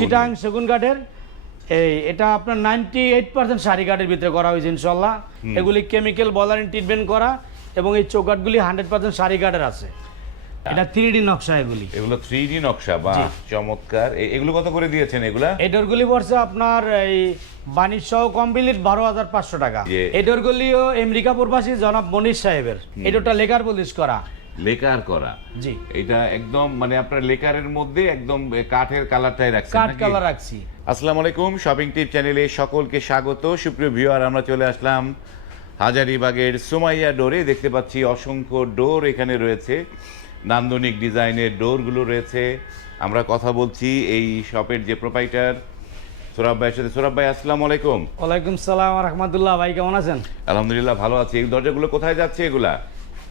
চিটাং সেগুন কাঠের এই এটা আপনার নাইনটি এইট পার্সেন্ট শাড়ি কাঠের ভিতরে করা হয়েছে ইনশাল্লাহ। এগুলি কেমিক্যাল বলারিং ট্রিটমেন্ট করা এবং এই চৌকাঠগুলি হান্ড্রেড পার্সেন্ট শাড়ি কাঠের আছে। এটা থ্রি ডি নকশা এগুলি। এগুলো থ্রি ডি নকশা বা চমৎকার। এগুলো কত করে দিয়েছেন এগুলা? এই ডোরগুলি পড়ছে আপনার এই বাণিজ্য সহ কমপ্লিট বারো হাজার পাঁচশো টাকা। যে- এই ডোরগুলিও আমেরিকা প্রবাসী জনাব মনির সাহেবের। এই ডোরটা লেকার পলিশ করা। লেকার করা। জি। এটা একদম মানে আপনার লেকারের মধ্যে একদম কাঠের কালারটাই রাখছেন কাঠ কালার রাখছি। আসসালামু আলাইকুম শপিং টিপ চ্যানেলে সকলকে স্বাগত। সুপ্রিয় ভিউয়ার আমরা চলে আসলাম হাজারিবাগের সুমাইয়া ডোরে। দেখতে পাচ্ছি অসংখ্য ডোর এখানে রয়েছে। নান্দনিক ডিজাইনের ডোরগুলো রয়েছে। আমরা কথা বলছি এই শপের যে প্রোপাইটার সোরাব ভাইয়ের সাথে। সোরাব ভাই আসসালামু আলাইকুম। ওয়ালাইকুম সালাম রহমতুল্লাহ ভাই কেমন আছেন? আলহামদুলিল্লাহ ভালো আছি। এই দরজাগুলো কোথায় যাচ্ছে এগুলা?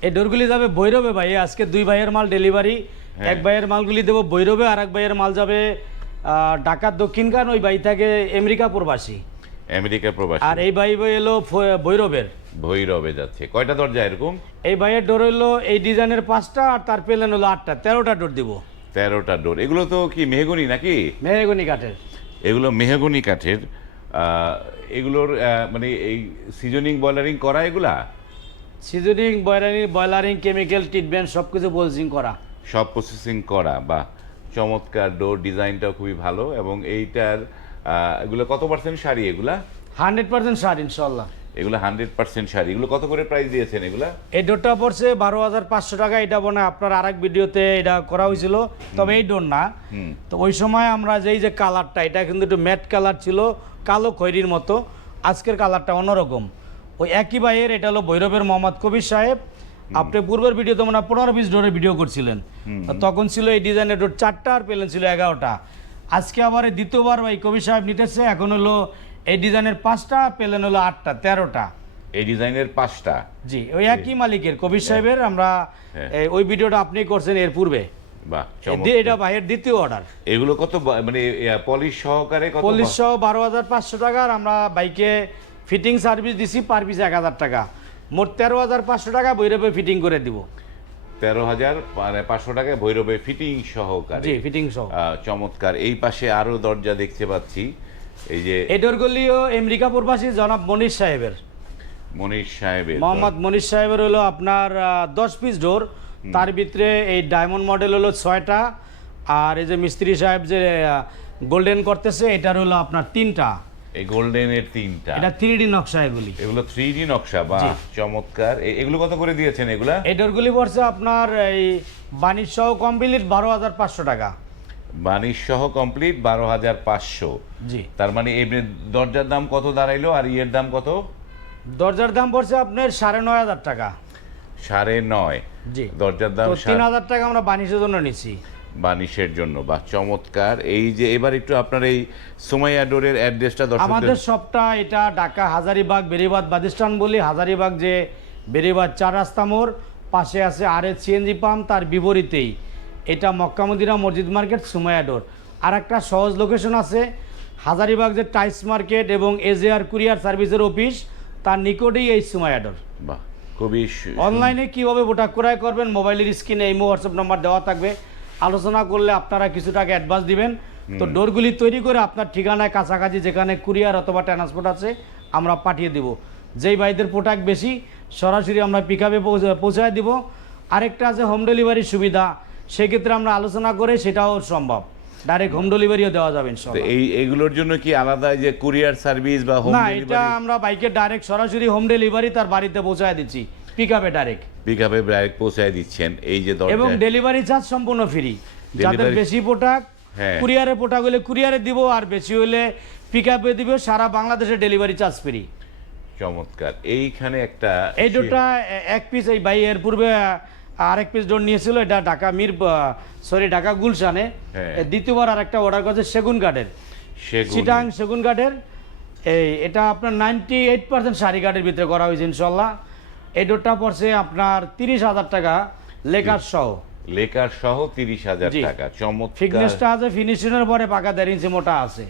এই ডোরগুলি যাবে ভৈরবে ভাই আজকে দুই ভাইয়ের মাল ডেলিভারি হ্যাঁ। এক ভাইয়ের মালগুলি দেবো বৈরবে আর এক ভাইয়ের মাল যাবে ঢাকার দক্ষিণখান ওই ভাই থাকে আমেরিকা প্রবাসী আমেরিকা প্রবাসী আর এই ভাই ভাই এলো ভৈরবের। ভৈরবে যাচ্ছে। কয়টা দরজা এরকম? এই ভাইয়ের ডোর হইল এই ডিজাইনের পাঁচটা আর তার পেলেন হলো আটটা তেরোটা ডোর দিব। তেরোটা ডোর। এগুলো তো কি মেহগুনি নাকি? মেহগনি কাঠের। এগুলো মেহগনি কাঠের। এগুলোর মানে এই সিজনিং বয়লারিং করা এগুলা? সিজনিং বয়লারিং বয়লারিং কেমিক্যাল ট্রিটমেন্ট সব কিছু বোলজিং করা। সব প্রসেসিং করা বা চমৎকার ডোর ডিজাইনটাও খুবই ভালো এবং এইটার এগুলো কত পার্সেন্ট শাড়ি এগুলা? হান্ড্রেড পার্সেন্ট শাড়ি ইনশাল্লাহ এগুলো হান্ড্রেড পার্সেন্ট শাড়ি। এগুলো কত করে প্রাইস দিয়েছেন এগুলা? এই ডোরটা পড়ছে বারো হাজার পাঁচশো টাকা এটা মনে আপনার আরেক ভিডিওতে এটা করা হয়েছিল। তবে এই ডোর না। তো ওই সময় আমরা যেই যে কালারটা এটা কিন্তু একটু ম্যাট কালার ছিল কালো খৈরির মতো। আজকের কালারটা অন্যরকম। ওই একই ভাইয়ের এটা হলো ভৈরবের মোহাম্মদ কবির সাহেব। আপনি পূর্বের ভিডিওতে মনে হয় পনেরো পিস ডোরের ভিডিও করছিলেন। তো তখন ছিল এই ডিজাইনের ডোর চারটা আর পেলেন ছিল এগারোটা। আজকে আবার দ্বিতীয়বার ভাই কবির সাহেব নিতেছে এখন হলো এই ডিজাইনের পাঁচটা পেলেন হলো আটটা তেরোটা। এই ডিজাইনের পাঁচটা? জি ওই একই মালিকের কবির সাহেবের আমরা হ্যাঁ। ওই ভিডিওটা আপনি করছেন এর পূর্বে। এটা ভাইয়ের দ্বিতীয় অর্ডার এগুলো কত মানে পলিশ সহকারে পঁচিশ সহ বারো হাজার পাঁচশো টাকা আর আমরা বাইকে ফিটিং সার্ভিস দিছি পার পিস এক হাজার টাকা। মোট তেরো হাজার পাঁচশো টাকা বৈরবে ফিটিং করে দিব। তেরো হাজার মানে পাঁচশো টাকায় ভৈরবে ফিটিং সহকারে। জি ফিটিং সহ। চমৎকার। এই পাশে আরও দরজা দেখতে পাচ্ছি। এই যে এই ডোরগুলিও আমেরিকা প্রবাসী জনাব মনির সাহেবের। মনীষ সাহেবের। মোহাম্মদ মনির সাহেবের হলো আপনার দশ পিস ডোর। তার ভিতরে এই ডায়মন্ড মডেল হলো ছয়টা। আর এই যে মিস্ত্রি সাহেব যে গোল্ডেন করতেছে এটার হলো আপনার তিনটা। এই গোল্ডেনের তিনটা। এটা থ্রি ডি নকশা এগুলি। এগুলো থ্রি ডি নকশা বা চমৎকার। এগুলো কত করে দিয়েছেন এগুলা? এই ডোরগুলি পড়ছে আপনার এই বাণিজ্য সহ কমপ্লিট বারো হাজার পাঁচশো টাকা। বানিশ সহ কমপ্লিট বারো হাজার পাঁচশো। জি। তার মানে এই দরজার দাম কত দাঁড়াইলো আর ইয়ের দাম কত? দরজার দাম পড়ছে আপনার সাড়ে নয় হাজার টাকা। সাড়ে নয়। জি। দরজার দাম তো সাড়ে- তিন হাজার টাকা আমরা বাণিজ্যের জন্য নিচ্ছি বানিশের জন্য বা চমৎকার। এই যে এবার একটু আপনার এই সুমাইয়া ডোরের অ্যাড্রেসটা দর্শক আমাদের সবটা এটা ঢাকা হাজারিবাগ বেরিবাদ বাদিস্তান বলি হাজারিবাগ যে বেরিবাদ চার রাস্তা মোড় পাশে আছে আর এস সিএনজি পাম্প তার বিপরীতেই। এটা মক্কামুদিনা মসজিদ মার্কেট সুমাইয়া ডোর আর একটা সহজ লোকেশন আছে হাজারিবাগ যে টাইস মার্কেট এবং এজেআর কুরিয়ার সার্ভিসের অফিস তার নিকটেই এই সুমাইয়া ডোর বাহ খুবই অনলাইনে কীভাবে ভোটা ক্রয় করবেন মোবাইলের স্ক্রিনে এই হোয়াটসঅ্যাপ নাম্বার দেওয়া থাকবে। আলোচনা করলে আপনারা কিছু টাকা অ্যাডভান্স দিবেন। তো ডোরগুলি তৈরি করে আপনার ঠিকানায় কাছাকাছি যেখানে কুরিয়ার অথবা ট্রান্সপোর্ট আছে আমরা পাঠিয়ে দিব। যেই ভাইদের প্রোডাক্ট বেশি সরাসরি আমরা পিক আপে পৌঁছায় দিব। আরেকটা আছে হোম ডেলিভারির সুবিধা সেক্ষেত্রে আমরা আলোচনা করে সেটাও সম্ভব। ডাইরেক্ট হোম ডেলিভারিও দেওয়া যাবে এই এগুলোর জন্য কি আলাদা যে কুরিয়ার সার্ভিস বা হোম না এটা আমরা বাইকের ডাইরেক্ট সরাসরি হোম ডেলিভারি তার বাড়িতে পৌঁছায় দিচ্ছি। পিক আপে ডাইরেক্ট পিক আপে ডাইরেক্ট পৌঁছায় দিচ্ছেন। এই যে এবং ডেলিভারি চার্জ সম্পূর্ণ ফ্রি যাদের বেশি প্রোডাক্ট। কুরিয়ারে প্রোডাক্ট হলে কুরিয়ারে দিব আর বেশি হলে পিক আপে দিব সারা বাংলাদেশে ডেলিভারি চার্জ ফ্রি চমৎকার। এইখানে একটা এই ডোরটা এক পিস এই ভাই এর পূর্বে আরেক পিস ডোর নিয়েছিল এটা ঢাকা মির সরি ঢাকা গুলশানে। হ্যাঁ। দ্বিতীয়বার আর একটা অর্ডার করছে সেগুন কাঠের। চিটাং সেগুন কাঠের। এই এটা আপনার নাইনটি এইট পার্সেন্ট শাড়ি কাঠের ভিতরে করা হয়েছে ইনশাল্লাহ। এই ডোরটা পড়ছে আপনার তিরিশ হাজার টাকা লেকার সহ। লেকার সহ তিরিশ হাজার টাকা চমৎকার। ফিটনেসটা আছে ফিনিশিংয়ের পরে পাকা দেড় ইঞ্চি মোটা আছে।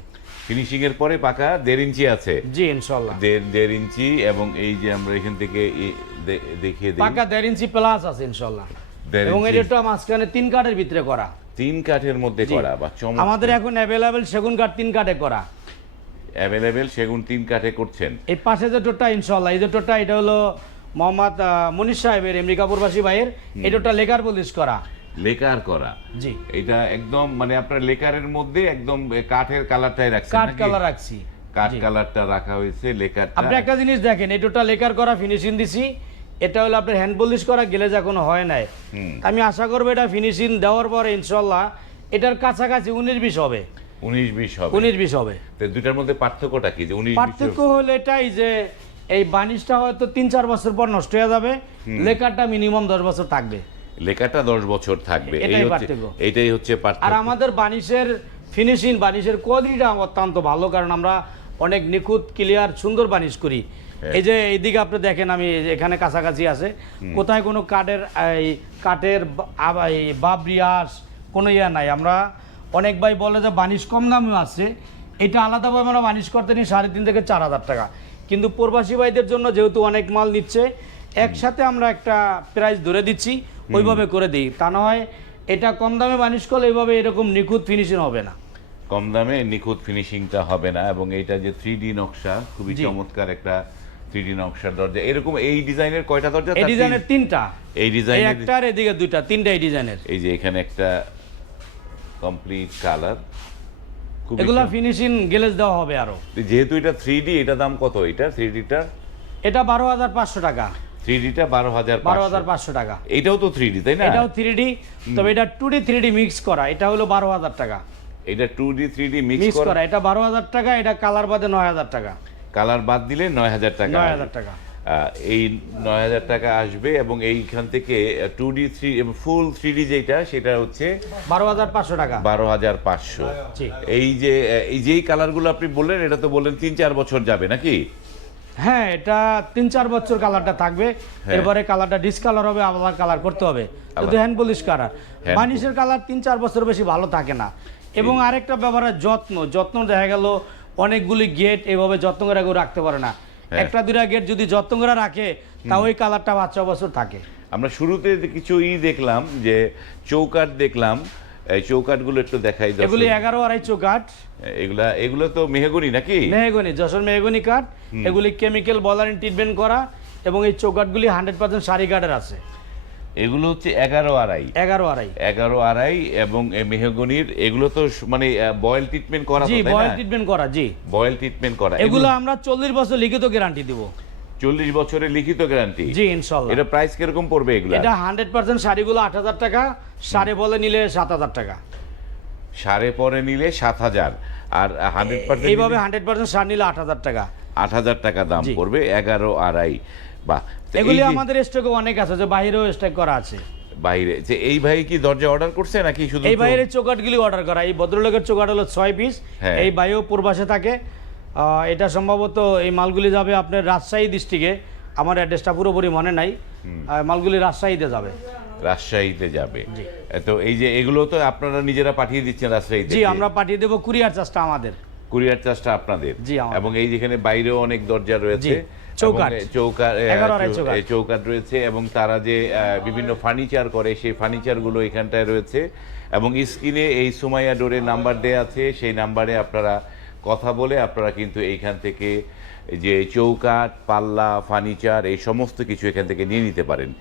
ফিনিশিং এর পরে পাকা দেড় ইঞ্চি আছে। জি ইনশাল্লাহ দেড় দেড় ইঞ্চি এবং এই যে আমরা এখান থেকে দেখিয়ে দিই। পাকা দেড় ইঞ্চি প্লাস আছে ইনশাল্লাহ এবং। এটা মাঝখানে তিন কাঠের ভিতরে করা। তিন কাঠের মধ্যে করা বা চমৎকার। আমাদের এখন অ্যাভেলেবেল সেগুন কাঠ তিন কাঠে করা। অ্যাভেলেবেল সেগুন তিন কাঠে করছেন। এই পাশে যে টোটা ইনশাল্লাহ এই যে টোটা এটা হলো মোহাম্মদ মনীষ সাহেবের এমরিকাপুরবাসী ভাইয়ের এই টোটা লেকার পলিশ করা। লেকার করা। জি। এটা একদম মানে আপনার লেকারের মধ্যে একদম কাঠের কালারটাই রাখছেন কাঠ কালার রাখছি। কাঠ কালারটা রাখা হয়েছে লেকারটা আপনি একটা জিনিস দেখেন এই টোটা লেকার করা ফিনিশিং দিছি এটা হলো আপনার হ্যান্ড পলিশ করা গেলে যা কোনো হয় নাই। আমি আশা করব এটা ফিনিশিং দেওয়ার পরে ইনশাল্লাহ এটার কাছাকাছি উনিশ বিশ হবে। উনিশ বিশ হবে। উনিশ বিশ হবে। দুটার মধ্যে পার্থক্যটা কি? যে উনিশ পার্থক্য হলো এটাই যে এই বানিশটা হয়তো তিন চার বছর পর নষ্ট হয়ে যাবে। লেকারটা মিনিমাম দশ বছর থাকবে। লেখাটা দশ বছর থাকবে। এই এটাই হচ্ছে আর আমাদের বানিশের ফিনিশিং বানিশের কোয়ালিটিটা অত্যন্ত ভালো কারণ আমরা অনেক নিখুঁত ক্লিয়ার সুন্দর বানিশ করি। হ্যাঁ। এই যে এইদিকে আপনি দেখেন আমি এখানে কাছাকাছি আছে। কোথায় কোনো কাঠের এই কাঠের বাবরিয়াস কোনো ইয়া নাই। আমরা অনেক ভাই বলে যে বানিশ কম দামেও আছে। এটা আলাদাভাবে আমরা বানিশ করতে নিই সাড়ে তিন থেকে চার হাজার টাকা। কিন্তু প্রবাসী ভাইদের জন্য যেহেতু অনেক মাল নিচ্ছে একসাথে আমরা একটা প্রাইস ধরে দিচ্ছি ওইভাবে করে দিই। তা না হয় এটা কম দামে মানুষ করলে এইভাবে এরকম নিখুঁত ফিনিশিং হবে না। কম দামে নিখুঁত ফিনিশিংটা হবে না এবং এইটা যে থ্রি ডি নকশা খুবই চমৎকার একটা থ্রি ডি নকশার দরজা। এরকম এই ডিজাইনের কয়টা দরজা? এই ডিজাইনের তিনটা। এই এই ডিজাইনের একটার এদিকে দুইটা তিনটা এই ডিজাইনের। এই যে এখানে একটা কমপ্লিট কালার এগুলা ফিনিশিং গেলেজ দেওয়া হবে আরও। যেহেতু এটা থ্রি ডি এটা দাম কত? এটা থ্রি ডিটার এটা বারো হাজার পাঁচশো টাকা। থ্রি ডিটা বারো হাজার বারো হাজার পাঁচশো টাকা। এটাও তো থ্রি ডি তাই না? এটাও থ্রি ডি তবে এটা two D three D mix করা। এটা হলো বারো হাজার টাকা। এটা two D three D mix করা। এটা বারো হাজার টাকা এটা কালার বাদে নয় হাজার টাকা। কালার বাদ দিলে নয় হাজার টাকা। নয়। হাজার টাকা। এই নয় হাজার টাকা আসবে এবং এইখান থেকে two D three full three D যেটা সেটা হচ্ছে বারো হাজার পাঁচশো টাকা। বারো হাজার পাঁচশো। এই যে এই যেই কালারগুলো আপনি বললেন এটা তো বললেন তিন চার বছর যাবে নাকি? হ্যাঁ এটা তিন চার বছর কালারটা থাকবে। এরপরে কালারটা ডিসকালার হবে আবার কালার করতে হবে। যদি হ্যান্ড পলিশ কালার বানিশের কালার তিন চার বছর বেশি ভালো থাকে না। এবং আরেকটা ব্যাপার যত্ন। যত্ন দেখা গেল অনেকগুলি গেট এভাবে যত্ন করে রাখতে পারে না। একটা দুটা গেট যদি যত্ন করে রাখে তা ওই কালারটা বাচ্চা ছ বছর থাকে। আমরা শুরুতে কিছু ই দেখলাম যে চৌকাট দেখলাম এই চৌকাটগুলো একটু দেখাই দাও এগুলো এগারো আড়াই চৌকাট এগুলা এগুলো তো মেহগনি নাকি? মেহগনি যশোর মেহগনি কাঠ। এগুলি কেমিক্যাল বলারিন ট্রিটমেন্ট করা এবং এই চৌকাটগুলি হান্ড্রেড পার্সেন্ট সারি কাঠের আছে। এগুলো হচ্ছে এগারো আড়াই। এগারো আড়াই। এগারো আড়াই এবং মেহগনির এগুলো তো মানে বয়েল ট্রিটমেন্ট করা জি বয়েল ট্রিটমেন্ট করা জি। বয়েল ট্রিটমেন্ট করা। এগুলো আমরা চল্লিশ বছর লিখিত গ্যারান্টি দিব। চল্লিশ বছরের লিখিত গ্যারান্টি জি ইনশাল্লাহ। এটা প্রাইস কীরকম পড়বে এগুলো? এটা হান্ড্রেড পার্সেন্ট শাড়িগুলো আট হাজার টাকা সাড়ে বলে নিলে সাত হাজার টাকা। সাড়ে পরে নিলে সাত হাজার। আর হান্ড্রেড পার্সেন্ট এইভাবে হান্ড্রেড পার্সেন্ট শাড়ি নিলে আট হাজার টাকা। আট হাজার টাকা দাম পড়বে এগারো আড়াই। বা এগুলি আমাদের স্টকে অনেক আছে যে বাইরেও স্টক করা আছে। বাইরে যে এই ভাই কি দরজা অর্ডার করছে নাকি শুধু এই বাইরের চৌকাটগুলি অর্ডার করা এই ভদ্রলোকের চৌকাট হলো ছয় পিস হ্যাঁ। এই বাইও পূর্বাসে থাকে। এটা সম্ভবত এই মালগুলি যাবে আপনার রাজশাহী ডিস্ট্রিক্টে আমার অ্যাড্রেসটা পুরোপুরি মনে নাই। মালগুলি রাজশাহীতে যাবে। রাজশাহীতে যাবে। তো এই যে এগুলো তো আপনারা নিজেরা পাঠিয়ে দিচ্ছেন রাজশাহীতে। জি আমরা পাঠিয়ে দেবো কুরিয়ার চার্জটা আমাদের। কুরিয়ার চার্জটা আপনাদের। জি, এবং এই যেখানে বাইরেও অনেক দরজা রয়েছে। জি, চৌকাঠ। এবং, এ, চৌকাঠ এ, এগারো আড়াই চৌ- চৌকাঠ। এ, চৌকাঠ। রয়েছে এবং তারা যে বিভিন্ন ফার্নিচার করে সেই ফার্নিচারগুলো এখানটায় রয়েছে। এবং স্ক্রিনে এই সুমাইয়া ডোরের নাম্বার দেওয়া আছে। সেই নাম্বারে আপনারা কথা বলে আপনারা কিন্তু এইখান থেকে যে চৌকাঠ পাল্লা ফার্নিচার এই সমস্ত কিছু এখান থেকে নিয়ে নিতে পারেন।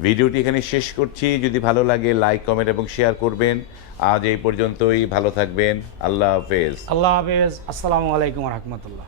ভিডিওটি এখানে শেষ করছি। যদি ভালো লাগে লাইক কমেন্ট এবং শেয়ার করবেন। আজ এই পর্যন্তই। ভালো থাকবেন। আল্লাহ হাফেজ। আল্লাহ হাফেজ। আসসালামু আলাইকুম রহমতুল্লাহ।